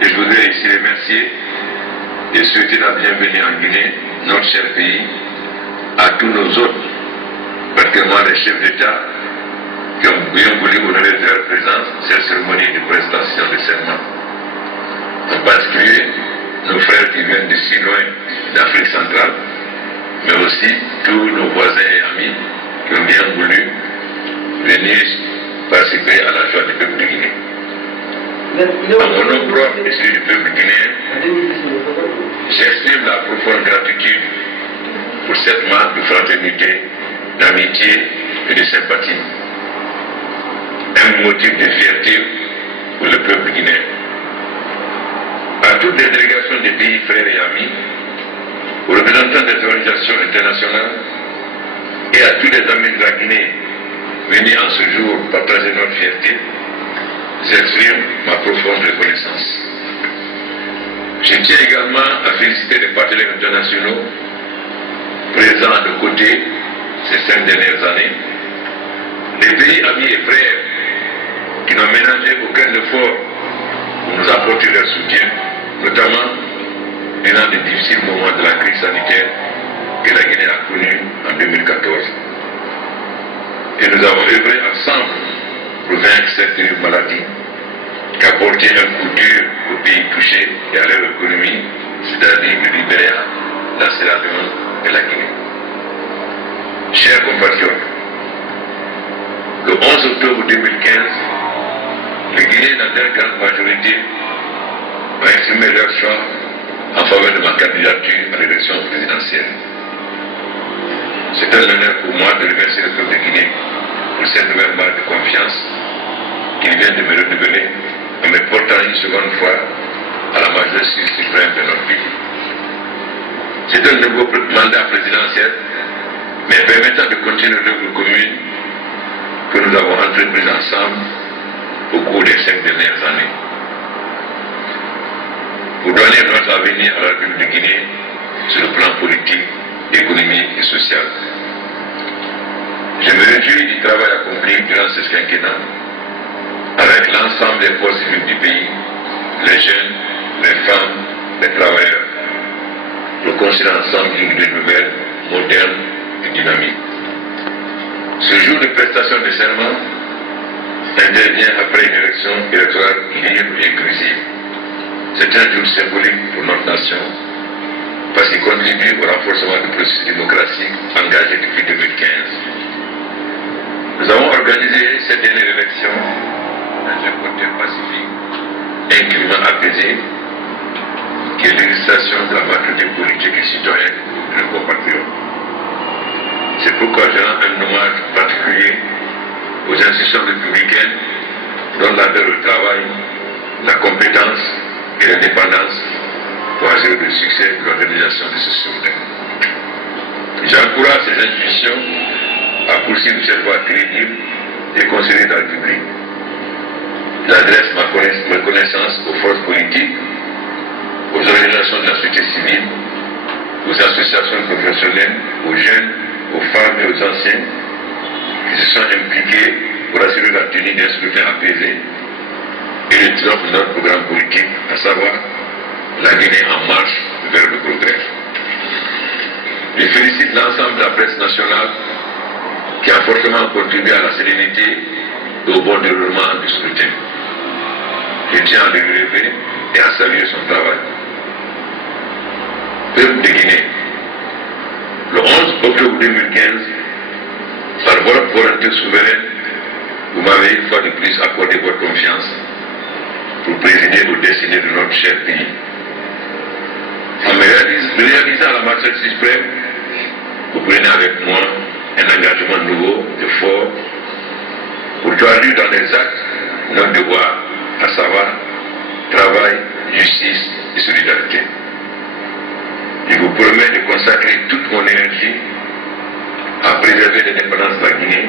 Et je voudrais ici remercier et souhaiter la bienvenue en Guinée, notre cher pays, à tous nos autres, particulièrement les chefs d'État qui ont bien voulu honorer de leur présence cette cérémonie de prestation de serment. En particulier, nos frères qui viennent de si loin d'Afrique centrale, mais aussi tous nos voisins et amis qui ont bien voulu venir participer à la joie du peuple de Guinée. À mon nom propre et celui du peuple guinéen, j'exprime la profonde gratitude pour cette marque de fraternité, d'amitié et de sympathie. Un motif de fierté pour le peuple guinéen. À toutes les délégations des pays frères et amis, aux représentants des organisations internationales et à tous les amis de la Guinée venus en ce jour partager notre fierté, j'exprime ma profonde reconnaissance. Je tiens également à féliciter les partenaires internationaux présents à nos côtés ces 5 dernières années, les pays amis et frères qui n'ont ménagé aucun effort pour nous apporter leur soutien, notamment durant les difficiles moments de la crise sanitaire que la Guinée a connue en 2014. Et nous avons œuvré ensemble pour vaincre cette terrible maladie qui a porté un coup dur aux pays touchés et à leur économie, c'est-à-dire le Libéria, la Sierra Leone et la Guinée. Chers compatriotes, le 11 octobre 2015, les Guinéens, dans leur grande majorité, ont exprimé leur choix en faveur de ma candidature à l'élection présidentielle. C'est un honneur pour moi de remercier le peuple de Guinée pour cette nouvelle marque de confiance qu'il vient de me renouveler en me portant une seconde fois à la majorité suprême de notre pays. C'est un nouveau mandat présidentiel, mais permettant de continuer l'œuvre commune que nous avons entreprise ensemble au cours des 5 dernières années. Pour donner notre avenir à la République de Guinée sur le plan politique, économique et social. Je me réjouis du travail accompli durant ce quinquennat avec l'ensemble des forces civiles du pays, les jeunes, les femmes, les travailleurs, pour construire ensemble une Guinée nouvelle, moderne et dynamique. Ce jour de prestation de serment intervient après une élection électorale libre et inclusive. C'est un jour symbolique pour notre nation parce qu'il contribue au renforcement du processus démocratique engagé depuis 2015. Nous avons organisé cette dernière élection dans un contexte pacifique, un climat apaisé, qui est l'illustration de la maturité politique et citoyenne de nos compatriotes. C'est pourquoi je rends un hommage particulier aux institutions républicaines dont la valeur au travail, la compétence et l'indépendance pour assurer le succès de l'organisation de ce scrutin. J'encourage ces institutions à poursuivre cette voie crédible et consolidée dans la République. J'adresse ma reconnaissance aux forces politiques, aux organisations de la société civile, aux associations professionnelles, aux jeunes, aux femmes et aux anciens qui se sont impliqués pour assurer la tenue d'un scrutin apaisé et le triomphe de notre programme politique, à savoir la Guinée en marche vers le progrès. Je félicite l'ensemble de la presse nationale qui a fortement contribué à la sérénité et au bon déroulement du scrutin. Je tiens à le relever et à saluer son travail. Peuple de Guinée, le 11 octobre 2015, par votre volonté souveraine, vous m'avez une fois de plus accordé votre confiance pour présider aux destinées de notre cher pays. En me réalisant la majorité suprême, vous prenez avec moi un engagement nouveau et fort pour traduire dans les actes notre devoir, à savoir travail, justice et solidarité. Je vous promets de consacrer toute mon énergie à préserver l'indépendance de la Guinée,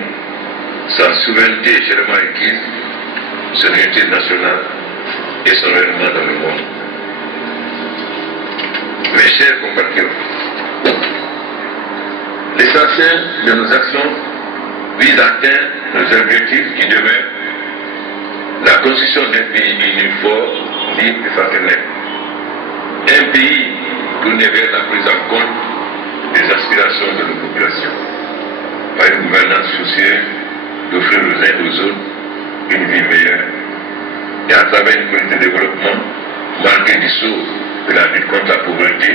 sa souveraineté chèrement acquise, son unité nationale et son rayonnement dans le monde. Mes chers compatriotes, l'essentiel de nos actions vise à atteindre nos objectifs qui demeurent la construction d'un pays uni fort, libre et fraternelle. Un pays tourné vers la prise en compte des aspirations de nos populations, par une gouvernance soucieuse d'offrir aux uns et aux autres une vie meilleure, et à travers une politique de développement marquée du saut de la lutte contre la pauvreté,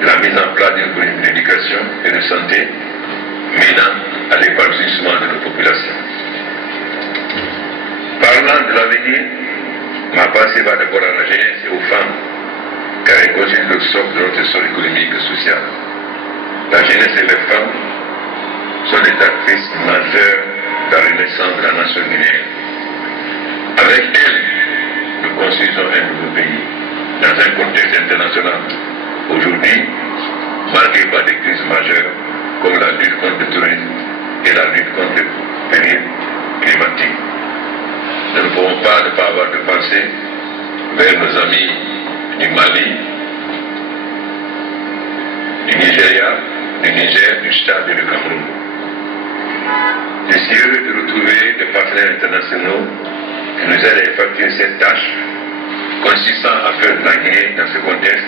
de la mise en place d'une politique d'éducation et de santé menant à l'épanouissement de nos populations. Parlant de l'avenir, ma pensée va d'abord à la jeunesse et aux femmes, car elles constituent le socle de notre sol économique et social. La jeunesse et les femmes sont des actrices majeures dans la naissance de la nation guinéenne. Avec elles, nous construisons un nouveau pays dans un contexte international. Aujourd'hui, marqué par des crises majeures comme la lutte contre le terrorisme et la lutte contre les périls climatiques. Nous ne pouvons pas ne pas avoir de pensée vers nos amis du Mali, du Nigeria, du Niger, du Tchad et du Cameroun. Je suis heureux de retrouver des partenaires internationaux qui nous aident à effectuer cette tâche, consistant à faire de la Guinée, dans ce contexte,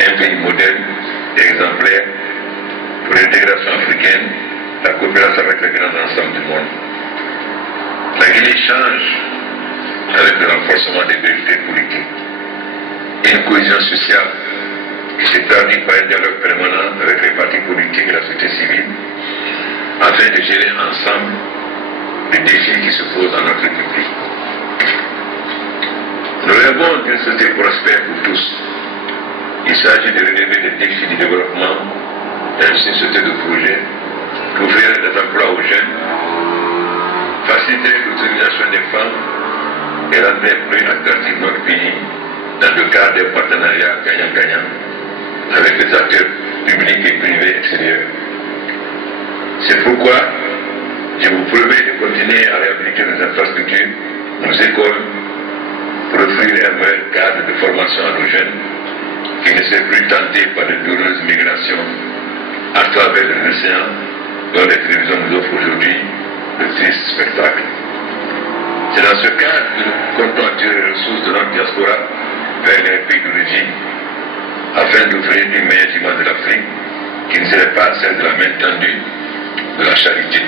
un pays modèle et exemplaire pour l'intégration africaine, la coopération avec les grands ensembles du monde. La Guinée change avec le renforcement des vérités politiques. Une cohésion sociale qui se traduit par un dialogue permanent avec les partis politiques et la société civile, afin de gérer ensemble les défis qui se posent dans notre République. Nous rêvons d'une société prospère pour tous. Il s'agit de relever les défis du développement dans une société de projet, d'ouvrir des emplois aux jeunes, faciliter l'utilisation des femmes et rendre plus attractif notre pays dans le cadre des partenariats gagnant-gagnant avec les acteurs publics et privés extérieurs. C'est pourquoi je vous promets de continuer à réhabiliter nos infrastructures, nos écoles, pour offrir un meilleur cadre de formation à nos jeunes qui ne seraient plus tentés par de douloureuses migrations à travers l'océan dont les télévisions nous offrent aujourd'hui de tristes spectacles. C'est dans ce cadre que nous comptons attirer les ressources de notre diaspora vers les pays d'origine afin d'offrir une meilleure image de l'Afrique qui ne serait pas celle de la main tendue de la charité.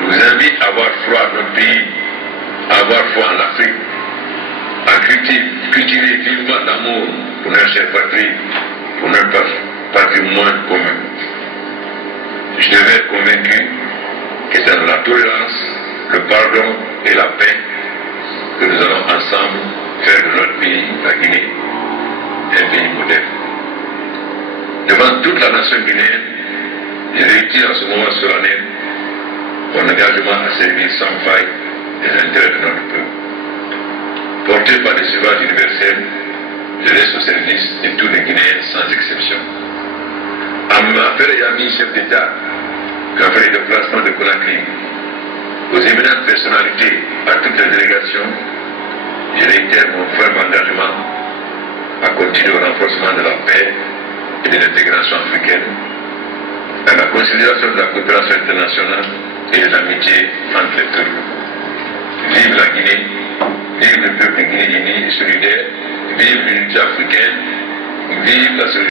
Je vous invite à avoir foi à notre pays, à avoir foi en l'Afrique, à cultiver vivement d'amour pour notre chère patrie, pour notre patrimoine commun. Je devais être convaincu que c'est dans la tolérance, le pardon et la paix que nous allons ensemble faire de notre pays, la Guinée, un pays modèle. Devant toute la nation guinéenne, je réitère en ce moment solennel mon engagement à servir sans faille les intérêts de notre peuple. Porté par des suffrages universels, je reste au service de tous les Guinéens sans exception. À ma frère et ami chef d'État, qui a fait les déplacements de Conakry, aux éminentes personnalités, à toutes les délégations, je réitère mon ferme engagement à continuer au renforcement de la paix et de l'intégration africaine, à la considération de la coopération internationale et de l'amitié entre les peuples. Vive la Guinée, vive le peuple guinéen uni et solidaire, vive l'unité africaine, vive la solidarité.